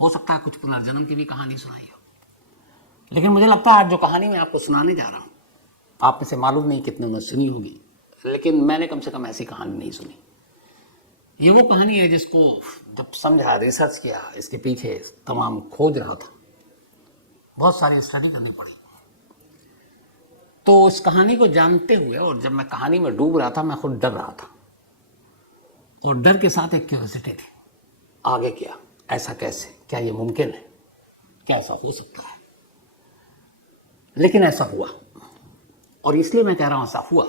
हो सकता है कुछ पुनर्जन्म की भी कहानी सुनाई हो, लेकिन मुझे लगता है आज जो कहानी मैं आपको सुनाने जा रहा हूँ, आप में से मालूम नहीं कितने ने सुनी होगी, लेकिन मैंने कम से कम ऐसी कहानी नहीं सुनी। ये वो कहानी है जिसको जब समझा, रिसर्च किया, इसके पीछे तमाम खोज रहा था, बहुत सारी स्टडी करनी पड़ी। तो इस कहानी को जानते हुए और जब मैं कहानी में डूब रहा था, मैं खुद डर रहा था और डर के साथ एक क्यूरियोसिटी थी, आगे क्या, ऐसा कैसे, क्या ये मुमकिन है, क्या ऐसा हो सकता है। लेकिन ऐसा हुआ, और इसलिए मैं कह रहा हूं ऐसा हुआ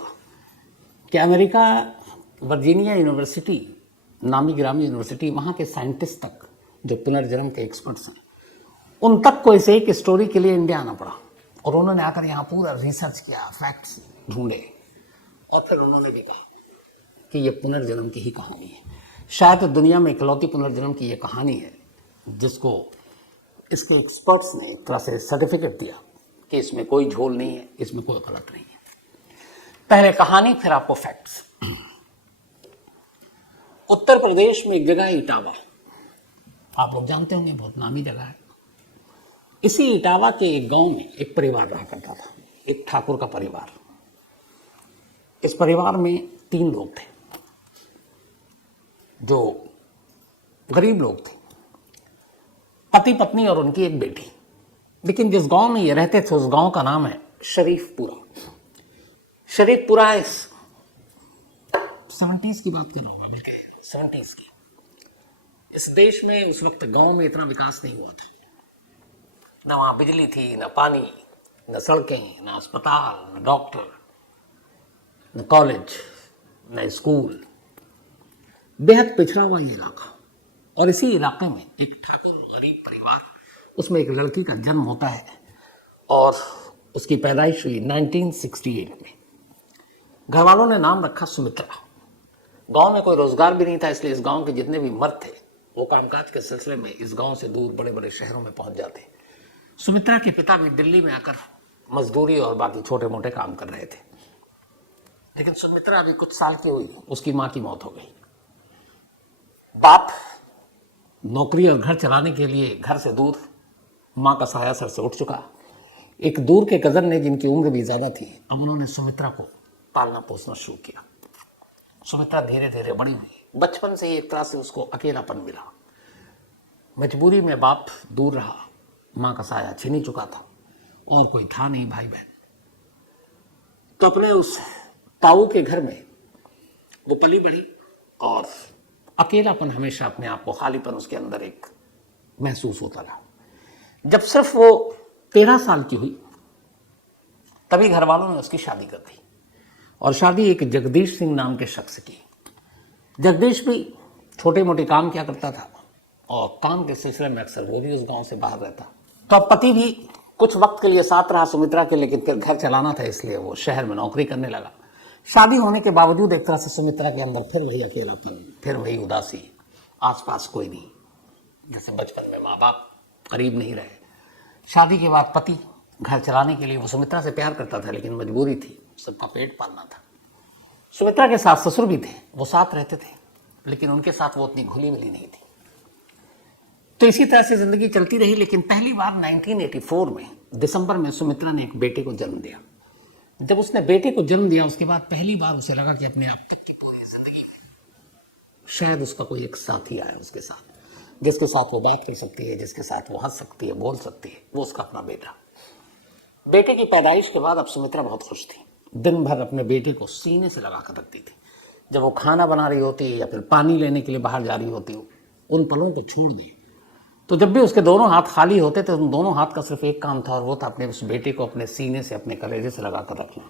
कि अमेरिका वर्जीनिया यूनिवर्सिटी, नामी गिरामी यूनिवर्सिटी, वहाँ के साइंटिस्ट तक जो पुनर्जन्म के एक्सपर्ट्स हैं, उन तक को इसे एक स्टोरी के लिए इंडिया आना पड़ा और उन्होंने आकर यहाँ पूरा रिसर्च किया, फैक्ट्स ढूंढे और फिर उन्होंने भी कहा कि ये पुनर्जन्म की ही कहानी है। शायद दुनिया में इकलौती पुनर्जन्म की ये कहानी है जिसको इसके एक्सपर्ट्स ने एक तरह से सर्टिफिकेट दिया कि इसमें कोई झोल नहीं है, इसमें कोई गलत नहीं है। पहले कहानी, फिर आपको फैक्ट्स। उत्तर प्रदेश में एक जगह है इटावा, आप लोग जानते होंगे, बहुत नामी जगह है। इसी इटावा के एक गांव में एक परिवार रहा करता था, एक ठाकुर का परिवार। इस परिवार में 3 लोग थे जो गरीब लोग थे, पति पत्नी और उनकी एक बेटी। लेकिन जिस गांव में ये रहते थे उस गांव का नाम है शरीफपुरा। शरीफपुरा इस 70s की बात कर रहा हूं, बल्कि 70s की। इस देश में उस वक्त गांव में इतना विकास नहीं हुआ था, न वहां बिजली थी, न पानी, न सड़कें, न अस्पताल, न डॉक्टर, न कॉलेज, न स्कूल। बेहद पिछड़ा हुआ ये इलाका। और इसी इलाके में एक ठाकुर गरीब परिवार, उसमें एक लड़की का जन्म होता है और उसकी पैदाइश हुई 1968 में। घर वालों ने नाम रखा सुमित्रा। गांव में कोई रोजगार भी नहीं था, इसलिए इस गांव के जितने भी मर्द थे वो कामकाज के सिलसिले में इस गांव से दूर बड़े बड़े शहरों में पहुंच जाते। सुमित्रा के पिता भी दिल्ली में आकर मजदूरी और बाकी छोटे मोटे काम कर रहे थे। लेकिन सुमित्रा अभी कुछ साल की हुई, उसकी मां की मौत हो गई। बाप नौकरी और घर चलाने के लिए घर से दूर, मां का साया सर से उठ चुका। एक दूर के कजन ने, जिनकी उम्र भी ज्यादा थी, अब उन्होंने सुमित्रा को पालना पोसना शुरू किया। सुमित्रा धीरे धीरे बड़ी हुई। बचपन से ही एक तरह से उसको अकेलापन मिला। मजबूरी में बाप दूर रहा, मां का साया छिन ही चुका था और कोई था नहीं भाई बहन। तो अपने उस ताऊ के घर में वो पली बड़ी और अकेलापन, हमेशा अपने आप को खालीपन उसके अंदर एक महसूस होता रहा। जब सिर्फ वो 13 साल की हुई तभी घर वालों ने उसकी शादी कर दी और शादी एक जगदीश सिंह नाम के शख्स की। जगदीश भी छोटे मोटे काम किया करता था और काम के सिलसिले में अक्सर वो भी उस गांव से बाहर रहता। तो अब पति भी कुछ वक्त के लिए साथ रहा सुमित्रा के, लेकिन फिर घर चलाना था इसलिए वो शहर में नौकरी करने लगा। शादी होने के बावजूद एक तरह से सुमित्रा के अंदर फिर वही अकेलापन, फिर वही उदासी, आसपास कोई नहीं, जैसे बचपन में माँ बाप करीब नहीं रहे। शादी के बाद पति घर चलाने के लिए, वो सुमित्रा से प्यार करता था लेकिन मजबूरी थी, सबका पेट पालना था। सुमित्रा के सास ससुर भी थे, वो साथ रहते थे, लेकिन उनके साथ वो उतनी घुली मिली नहीं थी। तो इसी तरह से जिंदगी चलती रही। लेकिन पहली बार 1984 में दिसंबर में सुमित्रा ने एक बेटे को जन्म दिया। जब उसने बेटे को जन्म दिया उसके बाद पहली बार उसे लगा कि अपने आप तक की पूरी जिंदगी में शायद उसका कोई एक साथी आया उसके साथ, जिसके साथ वो बात कर सकती है, जिसके साथ वो हंस सकती है, बोल सकती है, वो उसका अपना बेटा। बेटे की पैदाइश के बाद अब सुमित्रा बहुत खुश थी। दिन भर अपने बेटे को सीने से लगा कर रखती थी। जब वो खाना बना रही होती या फिर पानी लेने के लिए बाहर जा रही होती, उन पलों को छोड़ दिए। तो जब भी उसके दोनों हाथ खाली होते थे, उन दोनों हाथ का सिर्फ एक काम था और वो था अपने उस बेटे को अपने सीने से, अपने कलेजे से लगा कर रखना,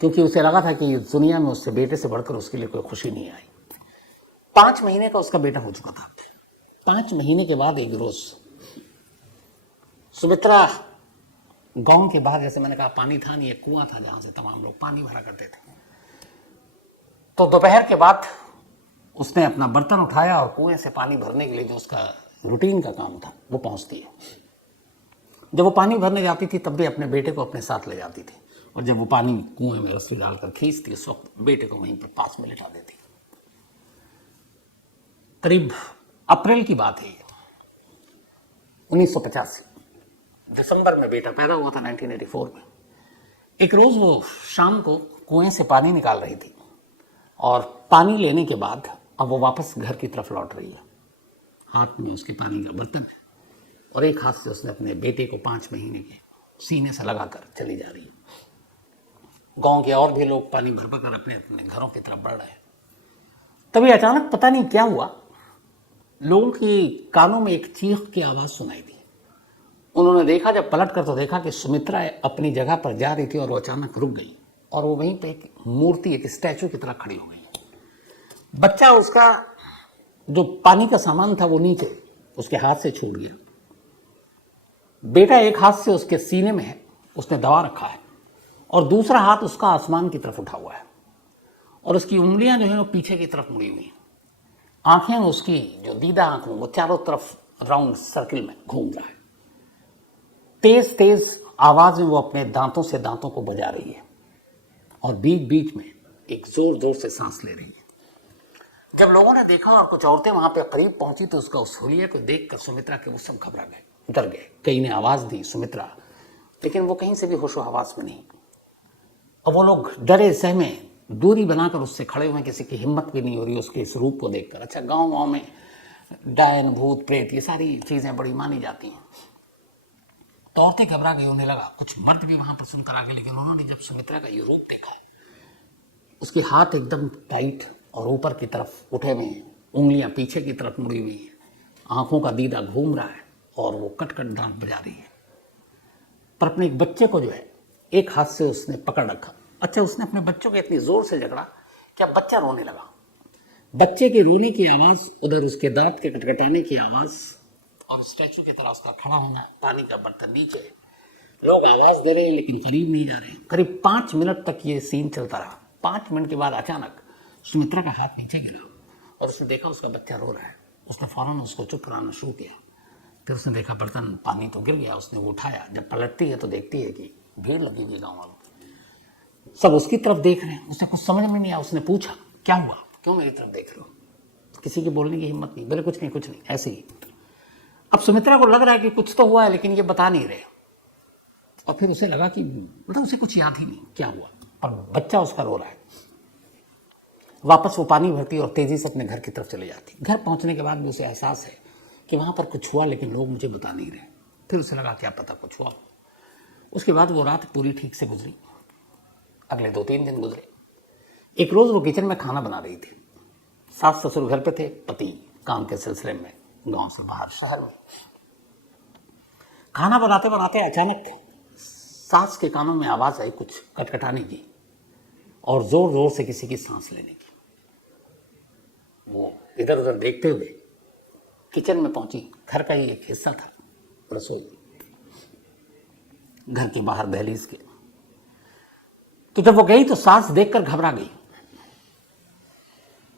क्योंकि उसे लगा था कि दुनिया में उससे बेटे से बढ़कर उसके लिए कोई खुशी नहीं आई। 5 महीने का उसका बेटा हो चुका था। 5 महीने के बाद एक रोज सुमित्रा गांव के बाहर, जैसे मैंने कहा पानी था नहीं, एक कुआं था जहां से तमाम लोग पानी भरा करते थे। तो दोपहर के बाद उसने अपना बर्तन उठाया और कुएं से पानी भरने के लिए, जो उसका रूटीन का काम था, वो पहुंचती है। जब वो पानी भरने जाती थी तब भी अपने बेटे को अपने साथ ले जाती थी और जब वो पानी कुएं में रस्सी डालकर खींचती, उस वक्त बेटे को वहीं पर पास में लिटा देती। करीब अप्रैल की बात है। 1985 दिसंबर में बेटा पैदा हुआ था 1984 में। एक रोज वो शाम को कुएं से पानी निकाल रही थी और पानी लेने के बाद अब वो वापस घर की तरफ लौट रही है। हाथ में उसके पानी का बर्तन है और एक हाथ से उसने अपने बेटे को 5 महीने के सीने से लगाकर चली जा रही है। गांव के और भी लोग पानी भर भर कर अपने अपने घरों की तरफ बढ़ रहे हैं। तभी अचानक पता नहीं क्या हुआ, लोगों की कानों में एक चीख की आवाज सुनाई दी। उन्होंने देखा, जब पलट कर तो देखा कि सुमित्रा अपनी जगह पर जा रही थी और वो अचानक रुक गई और वो वहीं पे एक मूर्ति, एक स्टैचू की तरह खड़ी हो गई। बच्चा, उसका जो पानी का सामान था वो नीचे उसके हाथ से छूट गया। बेटा एक हाथ से उसके सीने में है, उसने दबा रखा है, और दूसरा हाथ उसका आसमान की तरफ उठा हुआ है और उसकी उंगलियां जो है वो पीछे की तरफ मुड़ी हुई हैं। आंखें उसकी जो दीदा आंख में वो चारों तरफ राउंड सर्किल में घूम रहा है। तेज तेज आवाज में वो अपने दांतों से दांतों को बजा रही है और बीच बीच में एक जोर जोर से सांस ले रही है। जब लोगों ने देखा और कुछ औरतें वहां पे करीब पहुंची तो उसका उस हुलिया को देखकर सुमित्रा के वो सब घबरा गए, डर गए। कई ने आवाज दी सुमित्रा, लेकिन वो कहीं से भी होशो हवास में नहीं। अब वो लोग डरे सहमे दूरी बनाकर उससे खड़े हुए, किसी की हिम्मत भी नहीं हो रही उसके इस रूप को देखकर। अच्छा, गाँव में डायन भूत प्रेत ये सारी चीजें बड़ी मानी जाती हैं, तो औरतें घबरा गई। उन्हें लगा कुछ मर्द भी वहां पर सुनकर आ गए, लेकिन उन्होंने जब सुमित्रा का ये रूप देखा, उसके हाथ एकदम टाइट और ऊपर की तरफ उठे हुए हैं, उंगलियां पीछे की तरफ मुड़ी हुई है, आंखों का दीदा घूम रहा है और वो कट कट दांत बजा रही है। पर अपने एक बच्चे को जो है एक हाथ से उसने पकड़ रखा। अच्छा, उसने अपने बच्चों को इतनी जोर से झगड़ा कि अब बच्चा रोने लगा। बच्चे के रोने की आवाज, उधर उसके दांत के कटकटाने की आवाज और स्टैचू की तरह उसका खड़ा होना, पानी का बर्तन नीचे, लोग आवाज दे रहे हैं लेकिन करीब नहीं जा रहे हैं। करीब 5 मिनट तक ये सीन चलता रहा। 5 मिनट के बाद अचानक सुमित्रा का हाथ नीचे गिरा और उसने देखा उसका बच्चा रो रहा है। उसने फौरन उसको चुप कराना शुरू किया। फिर उसने देखा बर्तन पानी तो गिर गया, उसने वो उठाया। जब पलटती है तो देखती है कि भीड़ लगी हुई गाँव वालों, सब उसकी तरफ देख रहे हैं। उसे कुछ समझ में नहीं आया। उसने पूछा, क्या हुआ, क्यों मेरी तरफ देख रहे हो? किसी की बोलने की हिम्मत नहीं, बोले कुछ नहीं कुछ नहीं, ऐसे ही। अब सुमित्रा को लग रहा है कि कुछ तो हुआ है लेकिन ये बता नहीं रहे, और फिर उसे लगा कि मतलब उसे कुछ याद ही नहीं क्या हुआ, पर बच्चा उसका रो रहा है। वापस वो पानी भरती और तेजी से अपने घर की तरफ चले जाती। घर पहुंचने के बाद भी उसे एहसास है कि वहां पर कुछ हुआ लेकिन लोग मुझे बता नहीं रहे। फिर उसे लगा क्या पता कुछ हुआ। उसके बाद वो रात पूरी ठीक से गुजरी। अगले 2-3 दिन गुजरे। एक रोज वो किचन में खाना बना रही थी। सास ससुर घर पे थे, पति काम के सिलसिले में गांव से बाहर शहर में। खाना बनाते बनाते अचानक सास के कानों में आवाज आई कुछ कटकटाने की और जोर जोर से किसी की सांस लेने की। वो इधर उधर देखते हुए किचन में पहुंची। घर का ही एक हिस्सा था रसोई, घर के बाहर दहलीज के। तो जब वो गई तो सास देखकर घबरा गई।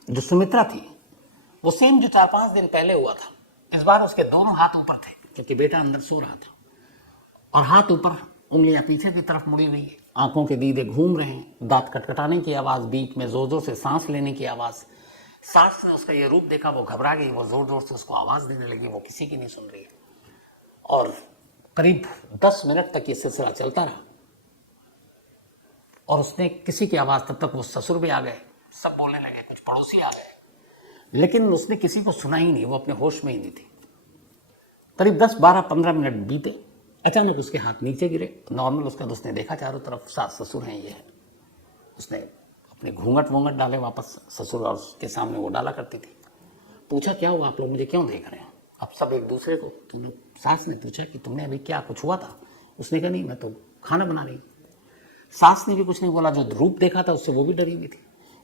जो सुमित्रा थी वो सेम जो 4-5 दिन पहले हुआ था। इस बार उसके दोनों हाथ ऊपर थे क्योंकि बेटा अंदर सो रहा था, और हाथ ऊपर, उंगलियां पीछे की तरफ मुड़ी हुई है, आंखों के दीदे घूम रहे हैं, दांत कटकटाने की आवाज, बीच में जोर जोर से सांस लेने की आवाज। सास ने उसका ये रूप देखा, वो घबरा गई, वो जोर जोर से उसको आवाज देने लगी, वो किसी की नहीं सुन रही। और करीब 10 मिनट तक ये सिलसिला चलता रहा और उसने किसी की आवाज, तब तक वो ससुर भी आ गए, सब बोलने लगे, कुछ पड़ोसी आ गए, लेकिन उसने किसी को सुना ही नहीं। वो अपने होश में ही नहीं थी। करीब 10-12-15 मिनट बीते। अचानक उसके हाथ नीचे गिरे। नॉर्मल उसका, उसने देखा चारों तरफ सास ससुर हैं, ये है। उसने अपने घूंघट वूंघट डाले वापस, ससुर और उसके सामने वो डाला करती थी। पूछा, क्या हुआ, आप लोग मुझे क्यों देख रहे हैं? अब सब एक दूसरे को, तुमने, सास ने पूछा कि तुमने अभी क्या, कुछ हुआ था? उसने कहा नहीं, मैं तो खाना बना रही। सास ने भी कुछ नहीं बोला। जो रूप देखा था उससे वो भी डरी हुई थी।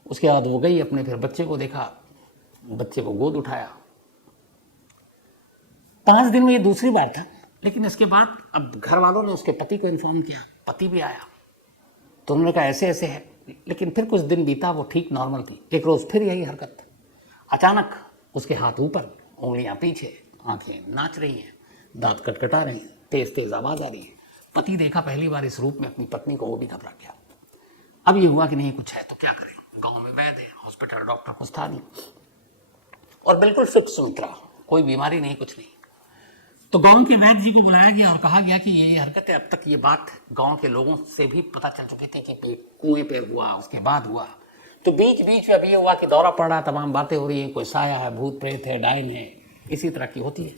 उसके बाद वो गई अपने, फिर बच्चे को देखा, बच्चे को गोद उठाया। 5 दिन में ये दूसरी बार था। लेकिन इसके बाद अब घर वालों ने उसके पति को इन्फॉर्म किया। पति भी आया तो उन्होंने कहा ऐसे ऐसे है। लेकिन फिर कुछ दिन बीता, वो ठीक नॉर्मल थी। एक रोज फिर यही हरकत। अचानक उसके हाथ ऊपर, उंगलियां पीछे, आंखें नाच रही हैं, दांत कटकटा रहे हैं, तेज तेज आवाज आ रही है। पति देखा पहली बार इस रूप में अपनी पत्नी को, वो भी घबरा गया। अब ये हुआ कि नहीं कुछ है तो क्या करें। गांव में वैद्य है, हॉस्पिटल, डॉक्टर कुछ था नहीं, और बिल्कुल फिट सुमित्रा, कोई बीमारी नहीं, कुछ नहीं। तो गांव के वैद्य जी को बुलाया गया और कहा गया कि ये हरकतें, अब तक ये बात गांव के लोगों से भी पता चल चुकी थी कि कुएं पे हुआ, उसके बाद हुआ। तो बीच बीच में अभी ये हुआ कि दौरा पड़ रहा, तमाम बातें हो रही हैं, कोई साया है, भूत प्रेत है, डायन है, इसी तरह की होती है।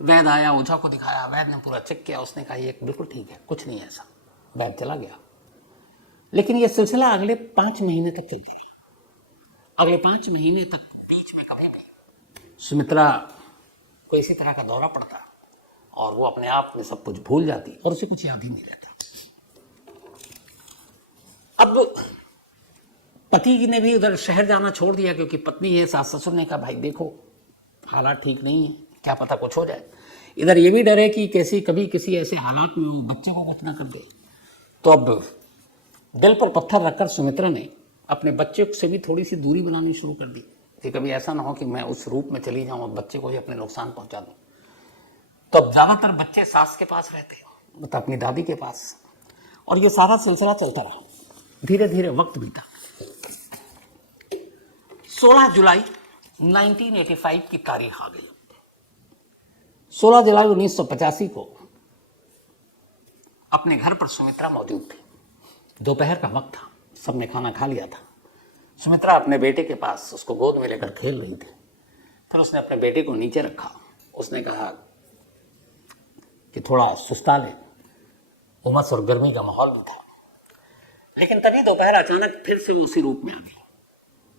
वैद्य आया, ओझा को दिखाया, वैद्य ने पूरा चेक किया, उसने कहा ये बिल्कुल ठीक है, कुछ नहीं है ऐसा। वैद्य चला गया। लेकिन ये सिलसिला अगले 5 महीने तक चलती रहा। अगले 5 महीने तक बीच में कभी भी सुमित्रा को इसी तरह का दौरा पड़ता और वो अपने आप में सब कुछ भूल जाती और उसे कुछ याद ही नहीं रहता। अब पति ने भी उधर शहर जाना छोड़ दिया, क्योंकि पत्नी है, सास ससुर ने कहा भाई देखो हालात ठीक नहीं है, क्या पता कुछ हो जाए। इधर ये भी डर है कि कैसे कभी किसी ऐसे हालात में वो बच्चे को कुछ ना कर दे। तो अब दिल पर पत्थर रखकर सुमित्रा ने अपने बच्चे से भी थोड़ी सी दूरी बनानी शुरू कर दी कि कभी ऐसा ना हो कि मैं उस रूप में चली जाऊं और बच्चे को ही अपने नुकसान पहुंचा दूं। तो अब ज्यादातर बच्चे सास के पास रहते हैं, मतलब अपनी दादी के पास, और ये सारा सिलसिला चलता रहा। धीरे धीरे वक्त बीता। 16 जुलाई 1985 की तारीख आ गई। 16 जुलाई 1985 को अपने घर पर सुमित्रा मौजूद थी। दोपहर का वक्त था, सबने खाना खा लिया था। सुमित्रा अपने बेटे के पास उसको गोद में लेकर खेल रही थी। फिर उसने अपने बेटे को नीचे रखा। उसने कहा कि थोड़ा सुस्ता ले, उमस और गर्मी का माहौल भी था। लेकिन तभी दोपहर अचानक फिर से वो उसी रूप में आ गई।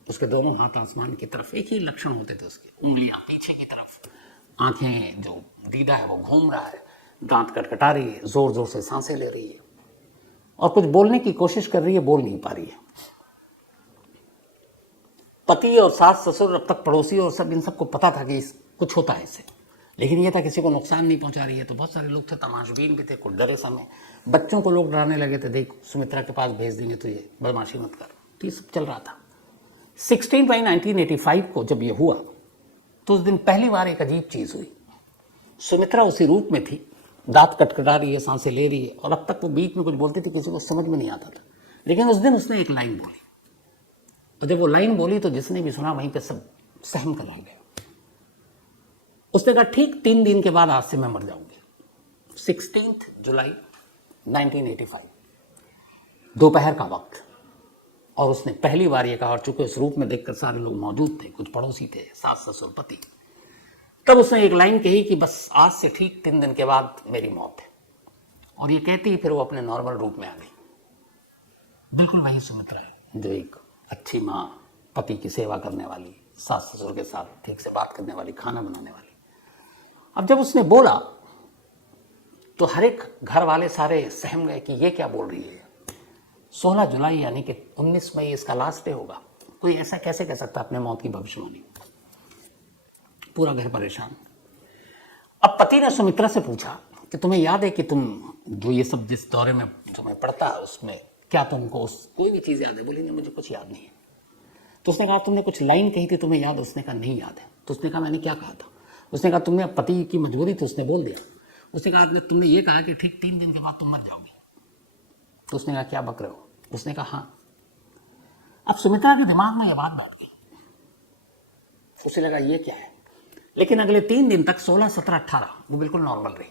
उसके दोनों हाथ आसमान की तरफ, एक ही लक्षण होते थे उसके, उंगलियां पीछे की तरफ, आंखें, जो दीदा है वो घूम रहा है, दांत कटकटा रही है, जोर जोर से सांसें ले रही है और कुछ बोलने की कोशिश कर रही है, बोल नहीं पा रही है। पति और सास ससुर, अब तक पड़ोसी और सब, इन सबको पता था कि कुछ होता है इससे, लेकिन ये था किसी को नुकसान नहीं पहुंचा रही है। तो बहुत सारे लोग थे, तमाशबीन भी थे, कुछ डरे समय। बच्चों को लोग डराने लगे थे, देख सुमित्रा के पास भेज देंगे तुझे, बदमाशी मत कर। तो ये सब चल रहा था। 16 मई 1985 को जब ये हुआ तो उस दिन पहली बार एक अजीब चीज हुई। सुमित्रा उसी रूप में थी, दांत कटकटा रही है, सांसें ले रही है, और अब तक वो बीच में कुछ बोलती थी, किसी को समझ में नहीं आता था। लेकिन उस दिन उसने एक लाइन बोली, और जब वो लाइन बोली तो जिसने भी सुना वहीं पे सब सहम कर रह गए। उसने कहा ठीक 3 दिन के बाद आज से मैं मर जाऊंगी। 16 जुलाई 1985, दोपहर का वक्त। और उसने पहली बार ये कहा, और चूंकि उस रूप में देखकर सारे लोग मौजूद थे, कुछ पड़ोसी थे, सास ससुर पति, तब उसने एक लाइन कही कि बस आज से ठीक 3 दिन के बाद मेरी मौत है। और ये कहती ही फिर वो अपने नॉर्मल रूप में आ गई। बिल्कुल वही सुमित्रा है जो एक अच्छी माँ, पति की सेवा करने वाली, सास ससुर के साथ ठीक से बात करने वाली, खाना बनाने वाली। अब जब उसने बोला तो हर एक घर वाले सारे सहम गए कि ये क्या बोल रही है। 16 जुलाई यानी कि 19 मई इसका लास्ट डे होगा, कोई ऐसा कैसे कह सकता अपने मौत की भविष्यवाणी। पूरा घर परेशान। अब पति ने सुमित्रा से पूछा कि तुम्हें याद है कि तुम जो ये सब जिस दौरे में जो मैं पढ़ता उसमें क्या तुमको कोई भी चीज़ याद है? बोली नहीं, मुझे कुछ याद नहीं है। तो उसने कहा तुमने कुछ लाइन कही थी, तुम्हें याद? उसने कहा नहीं याद है। तो उसने कहा मैंने क्या कहा था? उसने कहा तुमने पति की मजबूरी थी, उसने बोल दिया। उसने कहा तुमने ये कहा कि ठीक 3 दिन के बाद तुम मर जाओगे। तो उसने कहा क्या बक रहे हो? उसने कहा हाँ। अब सुमित्रा के दिमाग में यह बात बैठ गई। उसे लगा ये क्या है। लेकिन अगले 3 दिन तक 16, 17, 18 वो बिल्कुल नॉर्मल रही।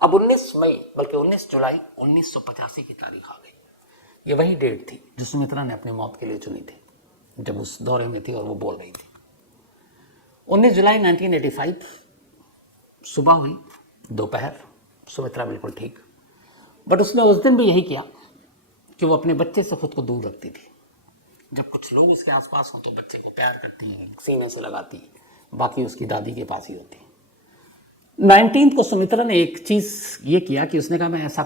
अब 19 मई बल्कि 19 जुलाई 1985 की तारीख आ गई। ये वही डेट थी जो सुमित्रा ने अपनी मौत के लिए चुनी थी, जब उस दौरे में थी और वो बोल रही थी। 19 जुलाई 1985 सुबह हुई, दोपहर, सुमित्रा बिल्कुल ठीक। बट उसने उस दिन भी यही किया कि वो अपने बच्चे से खुद को दूर रखती थी। जब कुछ लोग उसके आसपास हों तो बच्चे को प्यार करती है, सीने से लगाती है, बाकी उसकी दादी के पास ही होती है। 19 को सुमित्रा ने एक चीज ये किया कि उसने कहा मैं ऐसा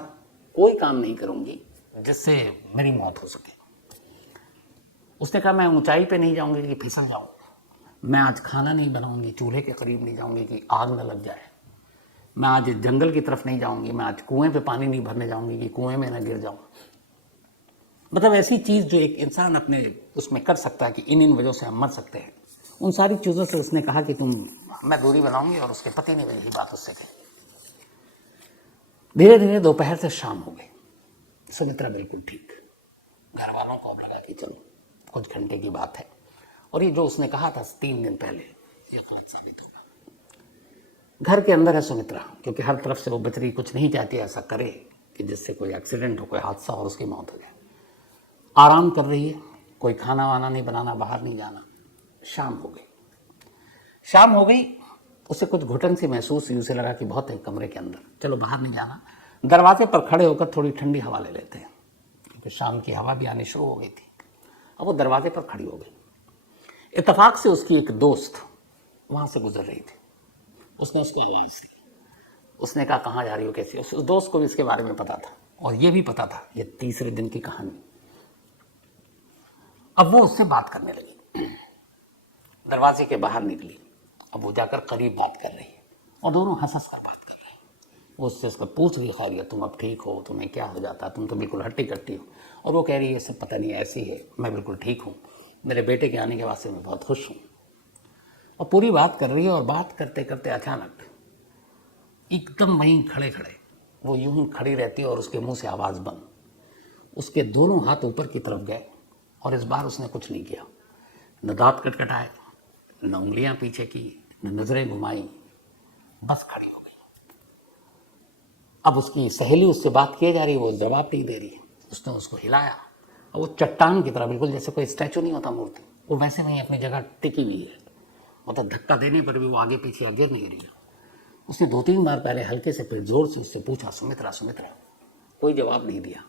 कोई काम नहीं करूंगी जिससे मेरी मौत हो सके। उसने कहा मैं ऊंचाई पे नहीं जाऊंगी कि फिसल जाऊं, मैं आज खाना नहीं बनाऊंगी, चूल्हे के करीब नहीं जाऊंगी कि आग न लग जाए, मैं आज जंगल की तरफ नहीं जाऊंगी, मैं आज कुएं पे पानी नहीं भरने जाऊंगी कि कुएं में न गिर जाऊं। मतलब ऐसी चीज जो एक इंसान अपने उसमें कर सकता है कि इन वजहों से हम मर सकते हैं, उन सारी चीजों से उसने कहा कि मैं दूरी बनाऊंगी। और उसके पति ने भी यही बात उससे कही। धीरे धीरे दोपहर से शाम हो गई। सुमित्रा बिल्कुल ठीक। घर वालों को अब लगा कि चलो कुछ घंटे की बात है, और ये जो उसने कहा था 3 दिन पहले ये गलत साबित होगा। घर के अंदर है सुमित्रा, क्योंकि हर तरफ से वो बचरी कुछ नहीं चाहती ऐसा करे कि जिससे कोई एक्सीडेंट हो, कोई हादसा और उसकी मौत हो जाए। आराम कर रही है, कोई खाना वाना नहीं बनाना, बाहर नहीं जाना। शाम हो गई। शाम हो गई, उसे कुछ घुटन सी महसूस हुई। उसे लगा कि बहुत है कमरे के अंदर, चलो बाहर नहीं जाना, दरवाजे पर खड़े होकर थोड़ी ठंडी हवा ले लेते हैं, क्योंकि शाम की हवा भी आनी शुरू हो गई थी। अब वो दरवाजे पर खड़ी हो गई। इत्तेफाक से उसकी एक दोस्त वहां से गुजर रही थी। उसने उसको आवाज दी। उसने कहा, कहाँ जा रही हो, कैसी? उस दोस्त को भी इसके बारे में पता था और ये भी पता था ये तीसरे दिन की कहानी। अब वो उससे बात करने लगी, दरवाजे के बाहर निकली। अब वो जाकर करीब बात कर रही है और दोनों हंस हंस कर बात कर रहे हैं। वो उससे उसका पूछ रही, खैरियत, तुम अब ठीक हो? तुम्हें क्या हो जाता? तुम तो बिल्कुल हट्टी कट्टी हो। और वो कह रही है, सब पता नहीं ऐसी है, मैं बिल्कुल ठीक हूँ, मेरे बेटे के आने के बाद से मैं बहुत खुश हूँ। और पूरी बात कर रही है और बात करते करते अचानक एकदम वहीं खड़े खड़े वो यूं ही खड़ी रहती है और उसके मुंह से आवाज़ बंद। उसके दोनों हाथ ऊपर की तरफ गए और इस बार उसने कुछ नहीं किया, न दांत कटकटाए, न उंगलियां पीछे की, न नजरें घुमाई, बस खड़ी हो गई। अब उसकी सहेली उससे बात किए जा रही है, वो जवाब नहीं दे रही है। उसने उसको हिलाया और वो चट्टान की तरह, बिल्कुल जैसे कोई स्टैचू नहीं होता, मूर्ति, वो वैसे वहीं अपनी जगह टिकी हुई है। मतलब धक्का देने पर भी वो आगे पीछे गिर नहीं रही है। उसने 2-3 बार पहले हल्के से, फिर जोर से उससे पूछा, सुमित्रा सुमित्रा। कोई जवाब नहीं दिया।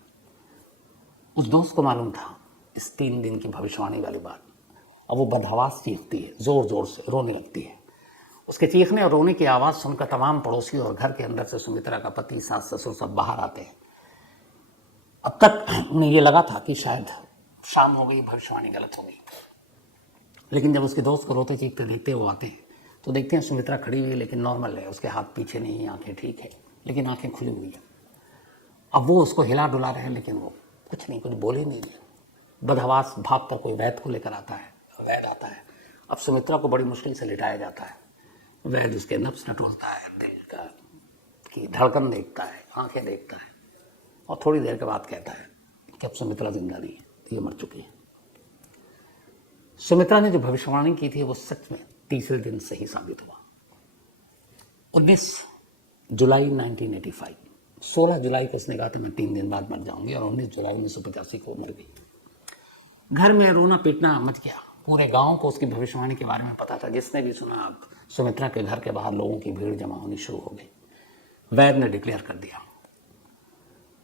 उस दोस्त को मालूम था इस 3 दिन की भविष्यवाणी वाली बात। अब वो बदहवास चीखती है, जोर जोर से रोने लगती है। उसके चीखने और रोने की आवाज़ सुनकर तमाम पड़ोसी और घर के अंदर से सुमित्रा का पति, सास, ससुर सब बाहर आते हैं। अब तक उन्हें ये लगा था कि शायद शाम हो गई, भविष्यवाणी गलत हो गई। लेकिन जब उसके दोस्त को रोते चीखते देखते वो आते हैं तो देखते हैं सुमित्रा खड़ी हुई है, लेकिन नॉर्मल है, उसके हाथ पीछे नहीं है, आंखें ठीक है, लेकिन आंखें खुली हुई है। अब वो उसको हिला डुला रहे हैं, लेकिन वो कुछ नहीं, कुछ बोल ही नहीं रही। बदहवास भाग कर कोई वैद्य को लेकर आता है। वैद्य आता है। अब सुमित्रा को बड़ी मुश्किल से लिटाया जाता है। वैद्य उसके नब्ज टटोलता है, दिल का की धड़कन देखता है, आंखें देखता है और थोड़ी देर के बाद कहता है कि अब सुमित्रा जिंदा नहीं है, ये मर चुकी है। सुमित्रा ने जो भविष्यवाणी की थी वो सच में तीसरे दिन सही साबित हुआ। 19 जुलाई 1985, 16 जुलाई को उसने कहा था मैं 3 दिन बाद मर जाऊंगी, और 19 जुलाई 1985 को मर गई। घर में रोना पीटना मच गया। पूरे गांव को उसकी भविष्यवाणी के बारे में पता था। जिसने भी सुना, सुमित्रा के घर के बाहर लोगों की भीड़ जमा होनी शुरू हो गई। वैद्य ने डिक्लेयर कर दिया,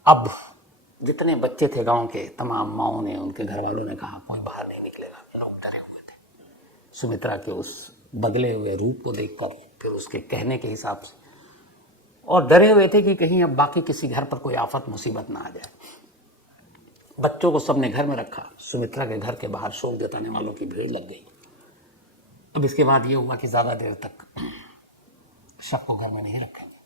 अब जितने बच्चे थे गांव के, तमाम माओं ने, उनके घर वालों ने कहा कोई बाहर नहीं निकलेगा। लोग डरे हुए थे सुमित्रा के उस बदले हुए रूप को देखकर, फिर उसके कहने के हिसाब से, और डरे हुए थे कि कहीं अब बाकी किसी घर पर कोई आफत मुसीबत ना आ जाए। बच्चों को सबने घर में रखा। सुमित्रा के घर के बाहर शोक जताने वालों की भीड़ लग गई। अब इसके बाद ये हुआ कि ज्यादा देर तक शव को घर में नहीं रखेंगे।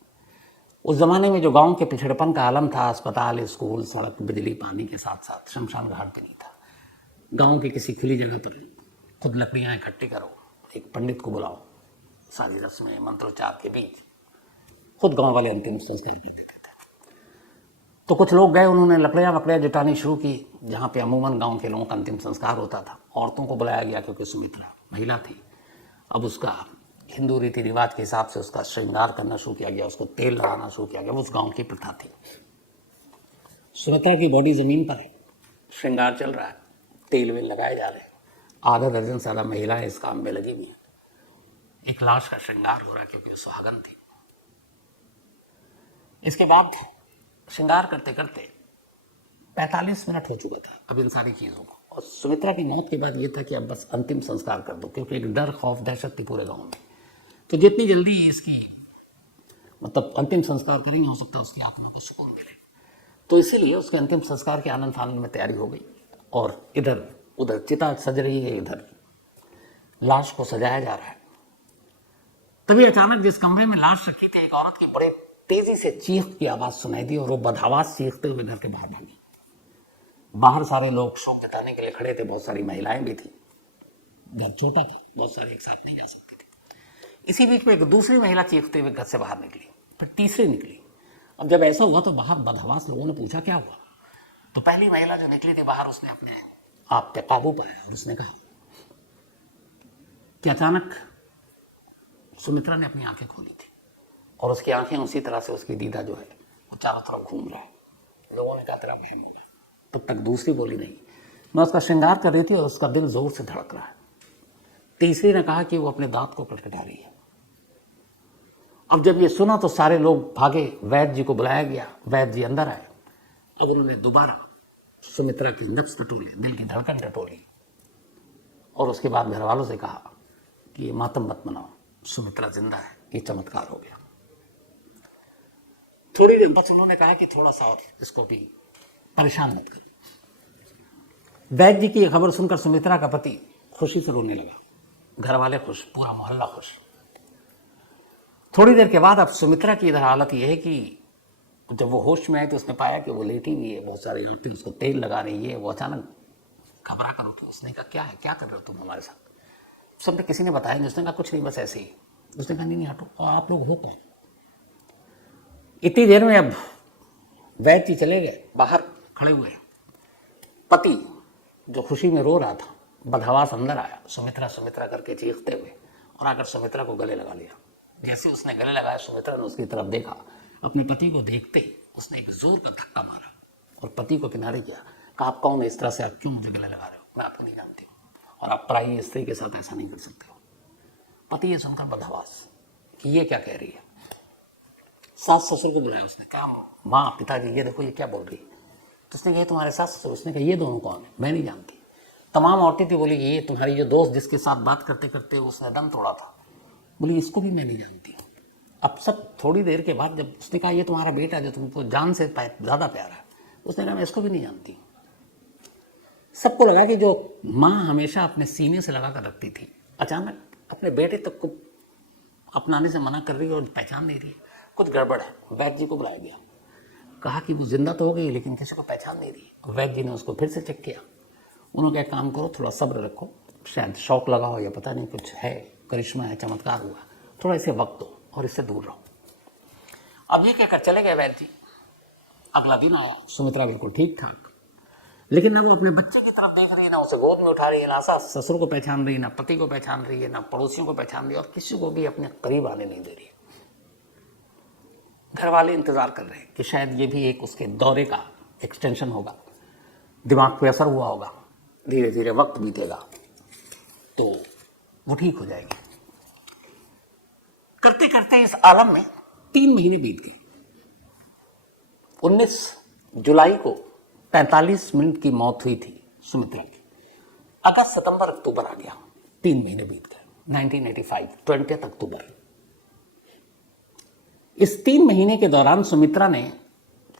उस जमाने में जो गांव के पिछड़पन का आलम था, अस्पताल, स्कूल, सड़क, बिजली, पानी के साथ साथ शमशान घाट भी नहीं था। गांव की किसी खुली जगह पर खुद लकड़ियां इकट्ठी करो, एक पंडित को बुलाओ, सारी रस्में मंत्रोच्चार के बीच खुद गांव वाले अंतिम संस्कार कर देते थे। तो कुछ लोग गए, उन्होंने लकड़ियां जुटानी शुरू की। जहां पे अमूमन गांव के लोगों का अंतिम संस्कार होता था, औरतों को बुलाया गया क्योंकि सुमित्रा महिला थी। अब उसका हिंदू रीति रिवाज के हिसाब से उसका श्रृंगार करना शुरू किया गया, उसको तेल लगाना शुरू किया गया। वो उस गांव की प्रथा थी। सुमित्रा की बॉडी जमीन पर है, श्रृंगार चल रहा है, तेल वेल लगाए जा रहे हैं। आधा दर्जन से ज्यादा महिलाएं इस काम में लगी हुई हैं। एक लाश का श्रृंगार हो रहा है क्योंकि वो सुहागन थी। इसके बाद श्रृंगार करते करते 45 मिनट हो चुका था अब इन सारी चीजों को। और सुमित्रा की मौत के बाद ये था कि अब बस अंतिम संस्कार कर दो, क्योंकि एक डर, खौफ, दहशत थी पूरे गांव में। तो जितनी जल्दी इसकी मतलब अंतिम संस्कार करेंगे, हो सकता है उसकी आत्मा को सुकून मिले। तो इसीलिए उसके अंतिम संस्कार के आनंद फानंद में तैयारी हो गई। और इधर उधर चिता सज रही है, इधर लाश को सजाया जा रहा है। तभी अचानक जिस कमरे में लाश रखी थी, एक औरत की बड़े तेजी से चीख की आवाज सुनाई दी और वो बदहवास चीखते हुए घर के बाहर भागी। बाहर सारे लोग शोक जताने के लिए खड़े थे, बहुत सारी महिलाएं भी थी। घर छोटा था, बहुत सारे एक साथ नहीं जा सकते थे। इसी बीच में एक दूसरी महिला चीखते हुए घर से बाहर निकली, फिर तीसरी निकली। अब जब ऐसा हुआ तो बाहर बदहवास लोगों ने पूछा क्या हुआ। तो पहली महिला जो निकली थी बाहर, उसने अपने आप पे काबू पाया और उसने कहा कि अचानक सुमित्रा ने अपनी आंखें खोली थी। और उसकी आंखें उसी तरह से, उसकी दीदा जो है वो चारों तरफ घूम रहा है। लोगों ने कहा तेरा वहम होगा। तब तक दूसरी बोली नहीं, मैं उसका श्रृंगार कर रही थी और उसका दिल जोर से धड़क रहा है। तीसरी ने कहा कि वो अपने दांत को कटकटा रही है। अब जब ये सुना तो सारे लोग भागे, वैद्य जी को बुलाया गया, वैद्य जी अंदर आए। अब उन्होंने दोबारा सुमित्रा की नब्ज टटोली, दिल की धड़कन टटोली, और उसके बाद घर वालों से कहा कि ये मातम मत मनाओ, सुमित्रा जिंदा है, ये चमत्कार हो गया। थोड़ी देर बाद उन्होंने कहा कि थोड़ा सा और इसको भी परेशान मत करो। वैद्य जी की यह खबर सुनकर सुमित्रा का पति खुशी से रोने लगा, घर वाले खुश, पूरा मोहल्ला खुश। थोड़ी देर के बाद अब सुमित्रा की इधर हालत यह है कि जब वो होश में आई तो उसने पाया कि वो लेटी हुई है, बहुत सारे आंटी उसको तेल लगा रही है। वो अचानक घबरा कर उठी। उसने कहा क्या है, क्या कर रहे हो तुम हमारे साथ? सबने, किसी ने बताया नहीं। उसने कहा कुछ नहीं, बस ऐसे ही। उसने कहा नहीं नहीं हटो, और आप लोग हो कौन? इतनी देर में अब वैद्य जी चले गए, बाहर खड़े हुए। पति जो खुशी में रो रहा था बदहवास अंदर आया, सुमित्रा सुमित्रा करके चीखते हुए, और आकर सुमित्रा को गले लगा लिया। जैसे उसने गले लगाया, सुमित्रा ने उसकी तरफ देखा। अपने पति को देखते ही उसने एक जोर का धक्का मारा और पति को किनारे किया। कहा आप कौन है, इस तरह से आप क्यों मुझे गले लगा रहे हो? मैं आपको नहीं जानती हूँ, और आप पराई स्त्री के साथ ऐसा नहीं कर सकते हो। पति ये सुनकर बदहवास कि ये क्या कह रही है। सास ससुर को बुलाया उसने, कहा माँ पिताजी ये देखो ये क्या बोल रही है। तो उसने कहा तुम्हारे सास ससुर। उसने कहा ये दोनों कौन है, मैं नहीं जानती। तमाम औरतें थी, बोली ये तुम्हारी जो दोस्त जिसके साथ बात करते करते उसने दम तोड़ा था, बोली इसको भी मैं नहीं जानती। अब सब थोड़ी देर के बाद जब उसने कहा ये तुम्हारा बेटा जो तुमको जान से ज़्यादा प्यारा है, उसने कहा मैं इसको भी नहीं जानती। सबको लगा कि जो माँ हमेशा अपने सीने से लगा कर रखती थी, अचानक अपने बेटे तक को अपनाने से मना कर रही है और पहचान नहीं रही है, कुछ गड़बड़ है। वैद्य जी को बुलाया गया, कहा कि वो जिंदा तो हो गई लेकिन किसी को पहचान नहीं रही। वैद्य जी ने उसको फिर से चेक किया। उन्होंने कहा काम करो, थोड़ा सब्र रखो, शायद शौक लगा हो या पता नहीं कुछ है, करिश्मा है, चमत्कार हुआ, थोड़ा इसे वक्त दो और इससे दूर रहो। अब ये कहकर चले गए वैद्य जी। अगला दिन आया, सुमित्रा बिल्कुल ठीक ठाक, लेकिन ना वो अपने बच्चे की तरफ देख रही है, ना उसे गोद में उठा रही है, ना सास ससुर को पहचान रही है, ना पति को पहचान रही है, ना पड़ोसियों को पहचान रही है, और किसी को भी अपने करीब आने नहीं दे रही है। घर वाले इंतजार कर रहे हैं कि शायद ये भी एक उसके दौरे का एक्सटेंशन होगा, दिमाग पे असर हुआ होगा, धीरे धीरे वक्त बीतेगा तो वो ठीक हो जाएगी। करते करते इस आलम में 3 महीने बीत गए। 19 जुलाई को 45 मिनट की मौत हुई थी सुमित्रा की। अगस्त सितंबर अक्टूबर आ गया, 3 महीने बीत गए। 1985 20 अक्टूबर। इस 3 महीने के दौरान सुमित्रा ने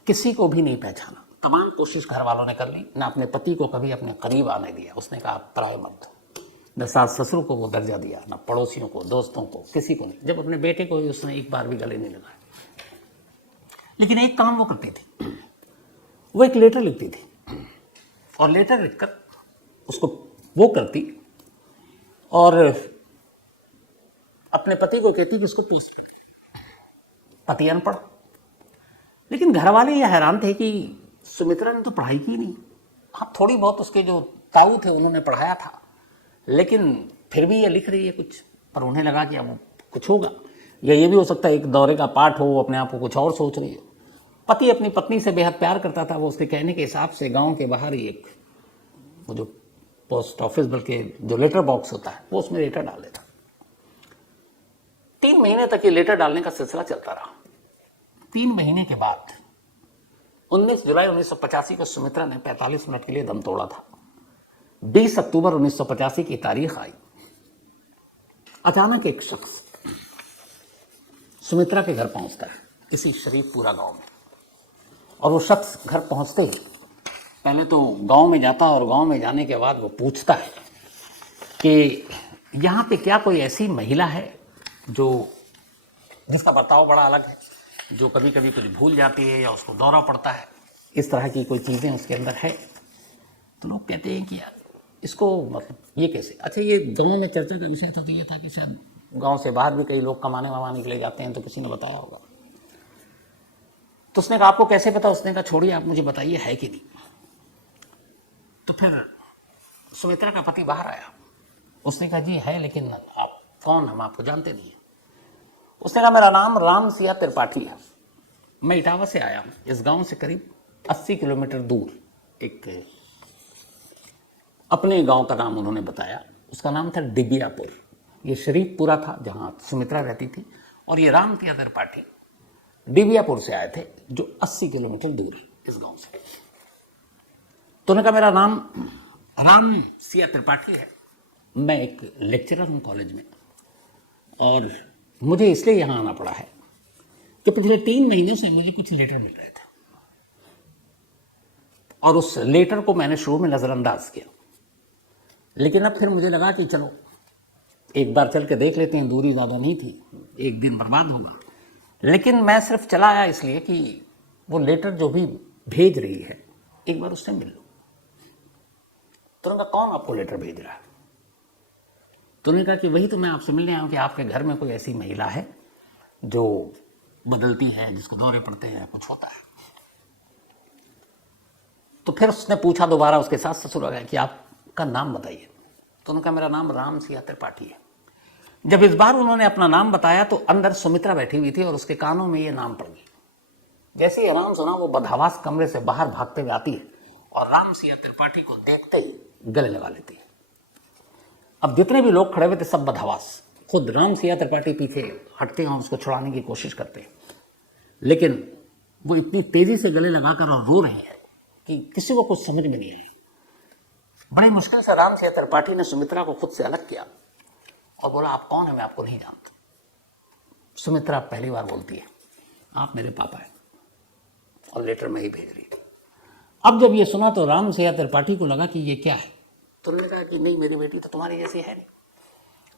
किसी को भी नहीं पहचाना। तमाम कोशिश घर वालों ने कर ली, ना अपने पति को कभी अपने करीब आने दिया। उसने कहा पराए मत, न सास ससुर को वो दर्जा दिया, ना पड़ोसियों को, दोस्तों को, किसी को नहीं। जब अपने बेटे को ही उसने एक बार भी गले नहीं लगाया। लेकिन एक काम वो करती थी, वो एक लेटर लिखती थी और लेटर लिखकर उसको वो करती और अपने पति को कहती कि उसको पोस्ट कर। पति अनपढ़, लेकिन घर वाले ये हैरान थे कि सुमित्रा ने तो पढ़ाई की नहीं। हाँ थोड़ी बहुत उसके जो ताऊ थे उन्होंने पढ़ाया था, लेकिन फिर भी ये लिख रही है कुछ। पर उन्हें लगा कि अब कुछ होगा, या ये भी हो सकता है एक दौरे का पार्ट हो, वो अपने आप को कुछ और सोच रही हो। पति अपनी पत्नी से बेहद प्यार करता था। वो उसके कहने के हिसाब से गांव के बाहर ही एक वो जो पोस्ट ऑफिस, बल्कि जो लेटर बॉक्स होता है, वो उसमें लेटर डाल देता। 3 महीने तक ये लेटर डालने का सिलसिला चलता रहा। 3 महीने के बाद 19 जुलाई 1985 को सुमित्रा ने 45 मिनट के लिए दम तोड़ा था। 20 अक्टूबर 1985 की तारीख आई। अचानक एक शख्स सुमित्रा के घर पहुंचता है, इसी शरीफपुरा गांव में। और वो शख्स घर पहुंचते ही पहले तो गांव में जाता और गांव में जाने के बाद वो पूछता है कि यहाँ पे क्या कोई ऐसी महिला है जो जिसका बर्ताव बड़ा अलग है, जो कभी कभी कुछ भूल जाती है या उसको दौरा पड़ता है, इस तरह की कोई चीज़ें उसके अंदर है। तो लोग कहते हैं कि यार इसको मतलब ये कैसे। अच्छा ये गांव में चर्चा का विषय था, तो ये था कि शायद गांव से बाहर भी कई लोग कमाने वमाने के लिए जाते हैं, तो किसी ने बताया होगा। तो उसने कहा आपको कैसे पता? उसने कहा छोड़िए, आप मुझे बताइए है कि नहीं। तो फिर सुमित्रा का पति बाहर आया। उसने कहा जी है, लेकिन आप कौन, हम आपको जानते नहीं हैं। उसने कहा मेरा नाम राम सिया त्रिपाठी है, मैं इटावा से आया हूँ। इस गांव से करीब 80 किलोमीटर दूर एक अपने गांव का नाम उन्होंने बताया, उसका नाम था डिबियापुर। ये शरीफपुरा था जहां सुमित्रा रहती थी, और ये राम सिया त्रिपाठी डिबियापुर से आए थे जो 80 किलोमीटर दूर है इस गांव से। तो उन्होंने कहा मेरा नाम राम सिया त्रिपाठी है, मैं एक लेक्चरर हूं कॉलेज में, और मुझे इसलिए यहां आना पड़ा है कि पिछले 3 महीनों से मुझे कुछ लेटर मिल रहे थे, और उस लेटर को मैंने शुरू में नजरअंदाज किया, लेकिन अब फिर मुझे लगा कि चलो एक बार चल के देख लेते हैं, दूरी ज़्यादा नहीं थी, एक दिन बर्बाद होगा। लेकिन मैं सिर्फ चला आया इसलिए कि वो लेटर जो भी भेज रही है एक बार उससे मिल लो। तो उन्होंने कहा कौन आपको लेटर भेज रहा है? तो उन्होंने कहा कि वही तो मैं आपसे मिलने आया हूँ कि आपके घर में कोई ऐसी महिला है जो बदलती है, जिसको दौरे पड़ते हैं, कुछ होता है। तो फिर उसने पूछा दोबारा, उसके सास ससुर आ गए कि आपका नाम बताइए। तो उन्होंने कहा मेरा नाम राम सिया त्रिपाठी है। जब इस बार उन्होंने अपना नाम बताया तो अंदर सुमित्रा बैठी हुई थी और उसके कानों में ये नाम पड़ गई। जैसे ही नाम सुना वो बदहवास कमरे से बाहर भागते हुए आती है और राम सिया त्रिपाठी को देखते ही गले लगा लेती है। अब जितने भी लोग खड़े हुए थे सब बदहवास, खुद राम सिया त्रिपाठी पीछे हटते हैं और उसको छुड़ाने की कोशिश करते हैं, लेकिन वो इतनी तेजी से गले लगाकर और रो रही है कि किसी को कुछ समझ में नहीं आया। बड़ी मुश्किल से राम सिया त्रिपाठी ने सुमित्रा को खुद से अलग किया और बोला आप कौन है, मैं आपको नहीं जानता। सुमित्रा पहली बार बोलती है आप मेरे पापा हैं, और लेटर में ही भेज रही थी। अब जब ये सुना तो राम सिया त्रिपाठी को लगा कि ये क्या है। तो उन्होंने कहा कि नहीं, मेरी बेटी तो तुम्हारी जैसी है नहीं।